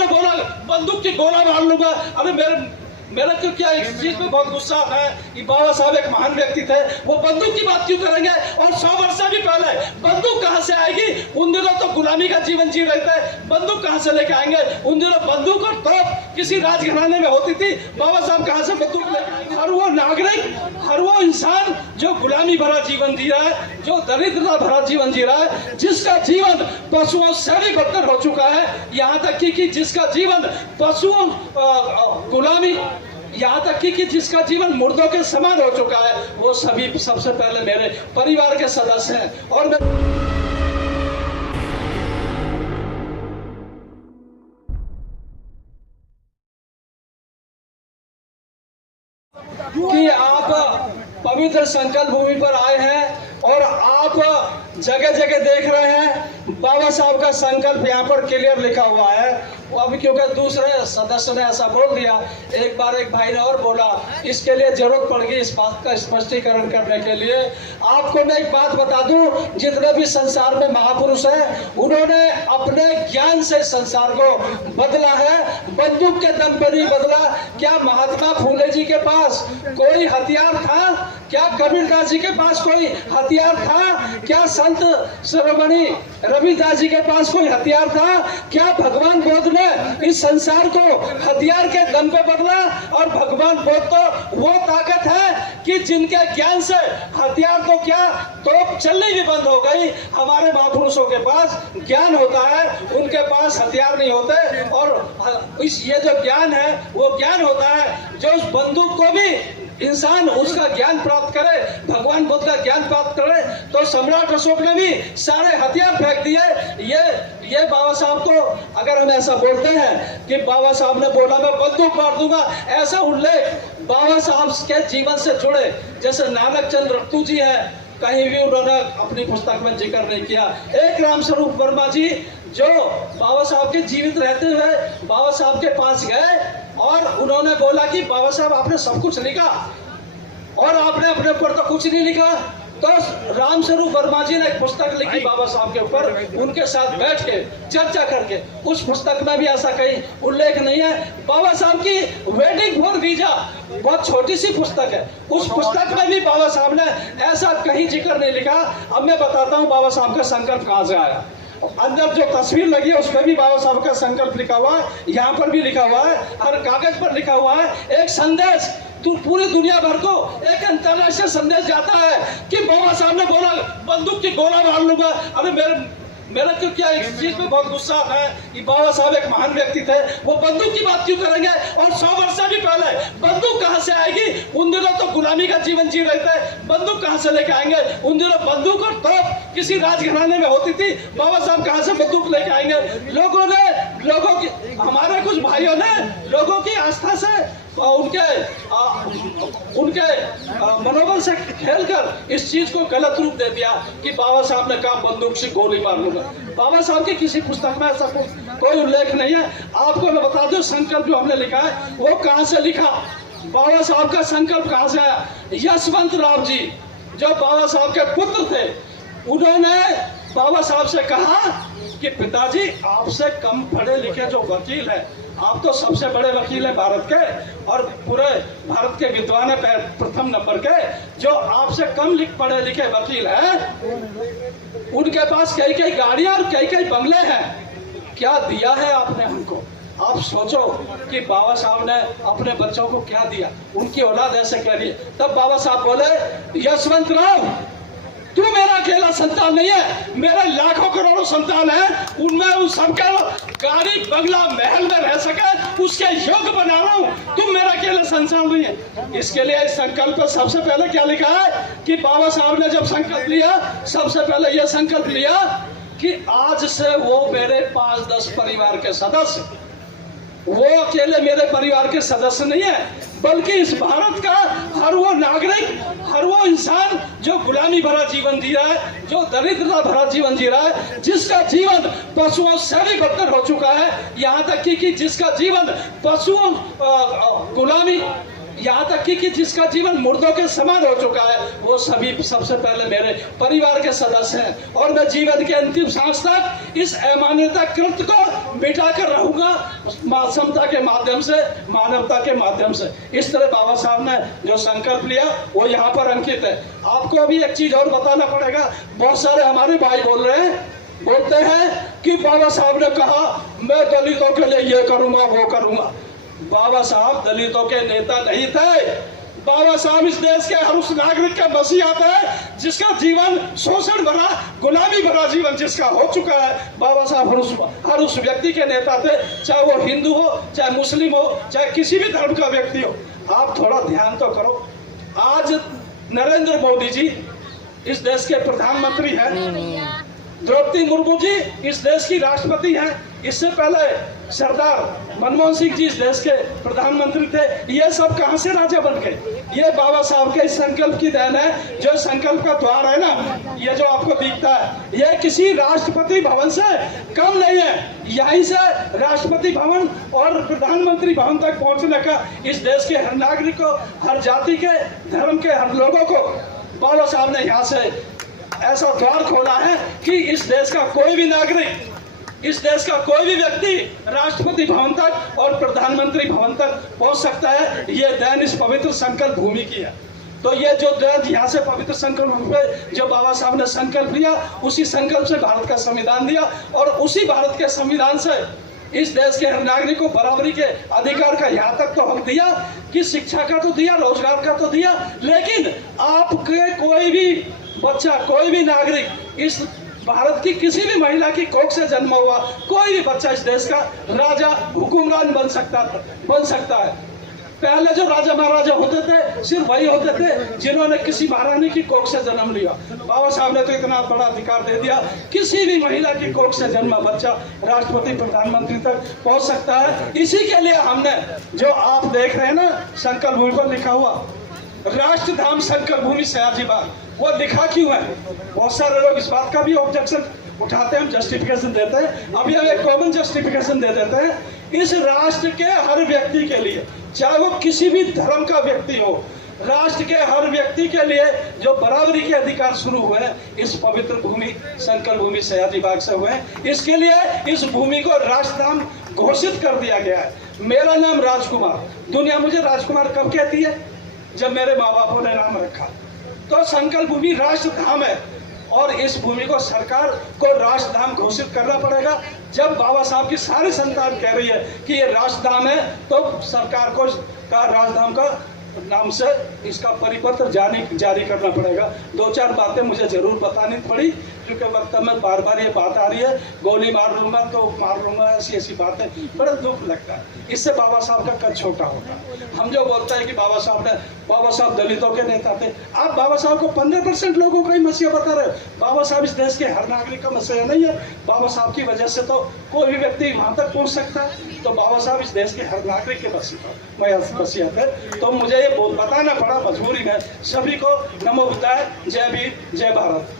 सामने बोला बंदूक की गोला मार लूंगा। अरे मेरा तो क्या इस चीज पे बहुत गुस्सा आता है कि बाबा साहब एक महान व्यक्ति थे, वो बंदूक की बात क्यों करेंगे? और 100 वर्ष से भी पहले बंदूक कहां से आएगी? उन दिनों तो गुलामी का जीवन जी रहे थे, बंदूक कहां से लेके आएंगे? उन दिनों बंदूक और तोप किसी राजघराने में होती थी, बाबा साहब कहां से बंदूक लेके आएंगे? हर वो नागरिक, हर वो इंसान जो गुलामी भरा जीवन जी रहा है, जो दरिद्रता भरा जीवन जी रहा है, जिसका जीवन पशुओं से भी बदतर हो चुका है, यहाँ तक कि जिसका जीवन पशुओं गुलामी, यहाँ तक कि जिसका जीवन मुर्दों के समान हो चुका है, वो सभी सबसे पहले मेरे परिवार के सदस्य हैं। और कि आप पवित्र संकल्प भूमि पर आए हैं और आप जगह जगह देख रहे हैं बाबा साहब का संकल्प यहाँ पर क्लियर लिखा हुआ है। अब क्योंकि दूसरे सदस्य ने ऐसा बोल दिया, एक बार एक भाई ने और बोला, इसके लिए जरूरत पड़ गई इस बात का स्पष्टीकरण करने के लिए। आपको मैं एक बात बता दूं, जितने भी संसार में महापुरुष हैं, उन्होंने अपने ज्ञान से संसार को बदला है, बंदूक के दम पर नहीं बदला। क्या महात्मा फूले जी के पास कोई हथियार था? क्या कबीरदास जी के पास कोई हथियार था? क्या संत शिरोमणि रविदास जी के पास कोई हथियार था? क्या भगवान बुद्ध ने इस संसार को हथियार के दम पे बदला? और भगवान बुद्ध तो वो ताकत है कि जिनके ज्ञान से हथियार तो क्या तोप चलनी भी बंद हो गई। हमारे महापुरुषों के पास ज्ञान होता है, उनके पास हथियार नहीं होते। और इस ये जो ज्ञान है वो ज्ञान होता है जो उस बंदूक को भी इंसान उसका ज्ञान प्राप्त करे, भगवान बुद्ध का ज्ञान प्राप्त करे। तो सम्राट अशोक ने भी सारे हथियार फेंक दिए। ये बाबा साहब को अगर हम ऐसा बोलते हैं कि बाबा साहब ने बोला मैं बंदूक मार दूंगा, ऐसा उल्लेख बाबा साहब के जीवन से जुड़े, जैसे नानक चंद रख्तू जी है, कहीं भी उन्होंने अपनी पुस्तक में जिक्र नहीं किया। एक रामस्वरूप वर्मा जी जो बाबा साहब के जीवित रहते हुए बाबा साहब के पास गए और उन्होंने बोला कि बाबा साहब आपने सब कुछ लिखा और आपने अपने ऊपर तो कुछ नहीं लिखा। तो रामस्वरूप वर्मा जी ने एक पुस्तक लिखी बाबा साहब के ऊपर, उनके साथ बैठ के चर्चा करके। उस पुस्तक में भी ऐसा कहीं उल्लेख नहीं है। बाबा साहब की वेटिंग फॉर वीजा बहुत छोटी सी पुस्तक है, उस पुस्तक में भी बाबा साहब ने ऐसा कहीं जिक्र नहीं लिखा। अब मैं बताता हूँ बाबा साहब का संकल्प कहाँ से आया। अंदर जो तस्वीर लगी है उसमें भी बाबा साहब का संकल्प लिखा हुआ है, यहाँ पर भी लिखा हुआ है, हर कागज पर लिखा हुआ है। एक संदेश तू पूरी दुनिया भर को एक अंतरराष्ट्रीय संदेश जाता है कि बाबा साहब ने बोला बंदूक की गोला मार लूंगा। अरे मेरा तो क्या इस चीज पे बहुत गुस्सा आता है कि बाबा साहब एक महान व्यक्ति थे, वो बंदूक की बात क्यों करेंगे? और 100 वर्ष से भी पहले बंदूक कहां से आएगी? उन दिनों तो गुलामी का जीवन जी रहे थे, बंदूक कहां से लेके आएंगे? उन दिनों बंदूक और तोप किसी राजघराने में होती थी, बाबा साहब कहां से बंदूक लेके आएंगे? लोगों की हमारे कुछ भाइयों ने लोगों की आस्था से उनके मनोबल से खेलकर इस चीज को गलत रूप दे दिया कि बाबा साहब ने कहा बंदूक से गोली मार लूंगा। बाबा साहब की किसी पुस्तक में ऐसा कोई उल्लेख नहीं है। आपको मैं बता दूं संकल्प जो हमने लिखा है वो कहां से लिखा, बाबा साहब का संकल्प कहां से आया। यशवंत राव जी जो बाबा साहब के पुत्र थे, उन्होंने बाबा साहब से कहा कि पिताजी आपसे कम पढ़े लिखे जो वकील है, आप तो सबसे बड़े वकील हैं भारत के और पूरे भारत के विद्वान है प्रथम नंबर के, जो आपसे कम पढ़े लिखे वकील हैं, उनके पास कई कई गाड़ियां और कई कई बंगले हैं, क्या दिया है आपने हमको? आप सोचो कि बाबा साहब ने अपने बच्चों को क्या दिया, उनकी औलाद ऐसे कह रही है। तब बाबा साहब बोले यशवंत राव तू मेरा अकेला संतान नहीं है, मेरे लाखों करोड़ों संतान है, उनमें उन सबका गाड़ी बंगला महल में रह सके उसके योग्य बना रहा हूं, तुम मेरा अकेला संतान नहीं है। इसके लिए इस संकल्प पर सबसे पहले क्या लिखा है कि बाबा साहब ने जब संकल्प लिया, सबसे पहले यह संकल्प लिया कि आज से वो मेरे 5-10 परिवार के सदस्य, वो अकेले मेरे परिवार के सदस्य नहीं है, बल्कि इस भारत का हर वो नागरिक, हर वो इंसान जो गुलामी भरा जीवन जी रहा है, जो दरिद्रता भरा जीवन जी रहा है, जिसका जीवन पशुओं से भी बदतर हो चुका है, यहाँ तक कि जिसका जीवन पशुओं गुलामी, यहाँ तक कि जिसका जीवन मुर्दों के समान हो चुका है, वो सभी सबसे पहले मेरे परिवार के सदस्य हैं। और मैं जीवन के अंतिम सांस तक इस अमानवीय कृत्य को मिटा कर रहूंगा समता के माध्यम से, मानवता के माध्यम से। इस तरह बाबा साहब ने जो संकल्प लिया वो यहाँ पर अंकित है। आपको अभी एक चीज और बताना पड़ेगा। बहुत सारे हमारे भाई बोलते हैं कि बाबा साहब ने कहा मैं दलितों के लिए ये करूंगा वो करूंगा। बाबा साहब दलितों के नेता नहीं थे। बाबा साहब इस देश के हर उस नागरिक का मसीहा थे जिसका जीवन शोषण भरा, गुलामी भरा जीवन जिसका हो चुका है। बाबा साहब हर उस व्यक्ति के नेता थे, चाहे वो हिंदू हो, चाहे मुस्लिम हो, चाहे किसी भी धर्म का व्यक्ति हो। आप थोड़ा ध्यान तो करो। आज नरेंद्र मोदी जी इस देश के प्रधानमंत्री हैं, द्रौपदी मुर्मू जी इस देश की राष्ट्रपति हैं, इससे पहले सरदार मनमोहन सिंह जी इस देश के प्रधानमंत्री थे। ये सब कहां से राजा बन गए? ये बाबा साहब के इस संकल्प की देन है। जो संकल्प का द्वार है ना, ये जो आपको दिखता है, ये किसी राष्ट्रपति भवन से कम नहीं है। यहीं से राष्ट्रपति भवन और प्रधानमंत्री भवन तक पहुंचने का इस देश के हर नागरिक को, हर जाति के, धर्म के हर लोगों को बाबा साहब ने यहाँ से ऐसा द्वार खोला है कि इस देश का कोई भी नागरिक, इस देश का कोई भी व्यक्ति राष्ट्रपति भवन तक और प्रधानमंत्री भवन तक पहुंच सकता है। ये देन इस पवित्र संकल्प भूमि की है। तो ये जो देन यहाँ से पवित्र संकल्प भूमि जो बाबा साहब ने संकल्प लिया, उसी संकल्प से भारत का संविधान दिया और उसी भारत के संविधान से इस देश के हर नागरिक को बराबरी के अधिकार का यहाँ तक तो हक दिया कि शिक्षा का तो दिया, रोजगार का तो दिया, लेकिन आपके कोई भी बच्चा, कोई भी नागरिक, इस भारत की किसी भी महिला की कोख से जन्मा हुआ कोई भी बच्चा इस देश का राजा, हुकुमरान बन सकता है। पहले जो राजा महाराजा होते थे सिर्फ वही होते थे जिन्होंने किसी महारानी की कोख से जन्म लिया। बाबा साहब ने तो इतना बड़ा अधिकार दे दिया, किसी भी महिला की कोख से जन्मा बच्चा राष्ट्रपति प्रधानमंत्री तक पहुंच सकता है। इसी के लिए हमने जो आप देख रहे हैं ना, संकल्प भूमि पर लिखा हुआ राष्ट्रधाम संकल्प भूमि सयाजी बाग, वो लिखा क्यों है? बहुत सारे लोग इस बात का भी ऑब्जेक्शन उठाते हैं, हम जस्टिफिकेशन देते हैं। अभी हम एक कॉमन जस्टिफिकेशन दे देते हैं। इस राष्ट्र के हर व्यक्ति के लिए, चाहे वो किसी भी धर्म का व्यक्ति हो, राष्ट्र के हर व्यक्ति के लिए जो बराबरी के अधिकार शुरू हुए इस पवित्र भूमि संकल्प भूमि सयाजी बाग से हुए, इसके लिए इस भूमि को राष्ट्रधाम घोषित कर दिया गया है। मेरा नाम राजकुमार, दुनिया मुझे राजकुमार कब कहती है? जब मेरे माँ बापों ने नाम रखा। तो संकल्प भूमि राष्ट्रधाम है और इस भूमि को सरकार को राष्ट्रधाम घोषित करना पड़ेगा। जब बाबा साहब की सारी संतान कह रही है कि ये राष्ट्रधाम है, तो सरकार को राष्ट्रधाम का नाम से इसका परिपत्र जारी करना पड़ेगा। दो चार बातें मुझे जरूर बतानी पड़ी क्योंकि वक्त में बार बार ये बात आ रही है, गोली मार लूंगा तो मार लूंगा, ऐसी बातें, बड़ा दुख लगता है। इससे बाबा साहब का कद छोटा होता है। हम जो बोलते हैं कि बाबा साहब दलितों के नेता थे, आप बाबा साहब को 15% लोगों का ही मसीहा बता रहे हो। बाबा साहब इस देश के हर नागरिक का मसीहा नहीं है। बाबा साहब की वजह से तो कोई भी व्यक्ति वहां तक पहुंच सकता है। तो बाबा साहब इस देश के हर नागरिक के मसीहा थे। तो मुझे ये बताना पड़ा मजबूरी में। सभी को नमो बुद्धाय, जय भीम, जय भारत।